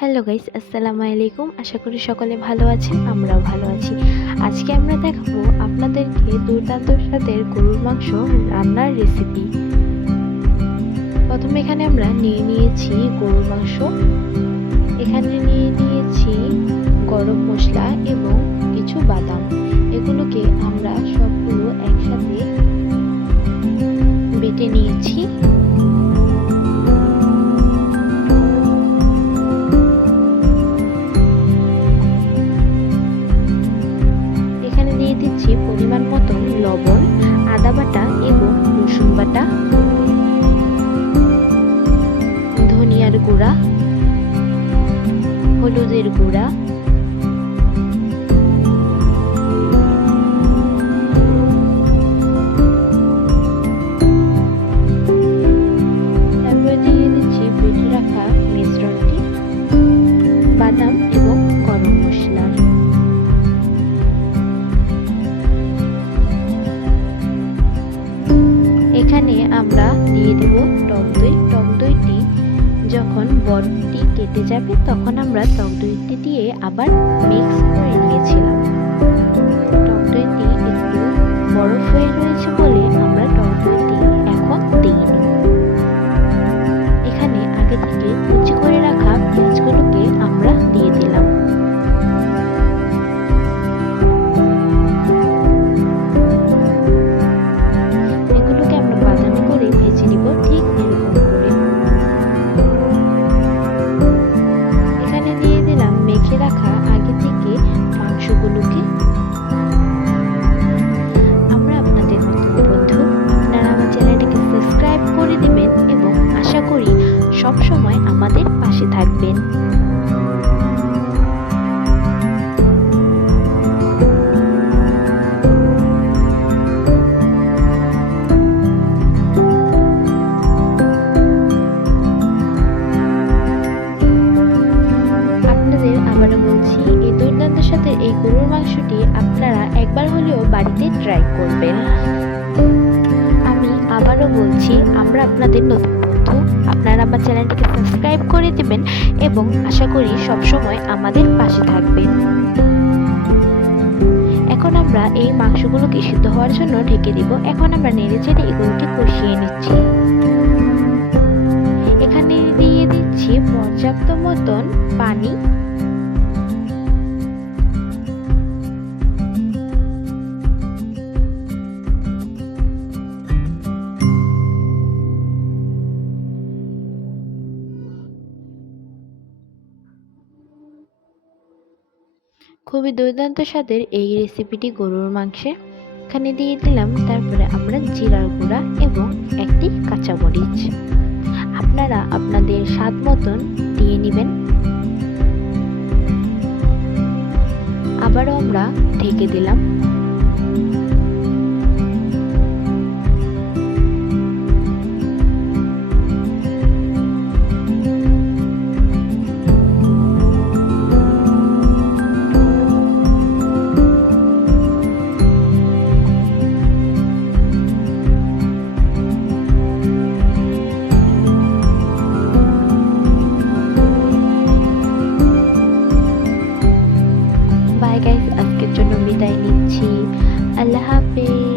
Hello guys, আসসালামু আলাইকুম। আশা করি সকলে ভালো আছেন, আমরাও ভালো আছি। আজকে আমরা দেখাবো আপনাদেরকে দুর্দান্ত স্বাদের গরুর মাংস রান্নার রেসিপি প্রথমে এখানে আমরা নিয়ে নিয়েছি গরুর মাংস। আদা বাটা এবং রসুন বাটা ধনিয়ার গুঁড়া হলুদের গুঁড়া এখানে আমরা দিয়ে দেব টক দই। টক দইটি যখন বরফটি কেটে যাবে, তখন আমরা টক দইটি দিয়ে আবার মিক্স করে নিয়েছিলাম। টক দইটি একটু বরফ হয়ে রয়েছে বলে আমরা টক দইটি এখন দিই এখানে আগে থেকে কুচি পাশে থাকবেন। বলছি, এই সাথে এই গরুর মাংসটি আপনারা একবার হলেও ট্রাই করবেন। আমি আবারও বলছি, আমরা আপনাদের নতুন বন্ধু, আপনারা আমার চ্যানেলটিকে সাবস্ক্রাইব করে দেবেন এবং আশা করি সবসময় আমাদের পাশে থাকবেন। এখন আমরা এই মাংসগুলোকে সিদ্ধ হওয়ার জন্য ঢেকে দিব। এখন আমরা নেড়ে চেড়ে এগুলোকে কষিয়ে নিচ্ছি। এখানে দিয়ে দিচ্ছি পর্যাপ্ত মতন পানি খুবই দুর্দান্ত স্বাদের এই রেসিপিটি গরুর মাংসে। এখানে দিয়ে দিলাম তারপরে আমরা জিরার গুঁড়া এবং একটি কাঁচামরিচ। আপনারা আপনাদের স্বাদ মতন দিয়ে নেবেন। আবারও আমরা ঢেকে দিলাম। আজকের জন্য বিদায় নিচ্ছি। আল্লাহ হাফেজ।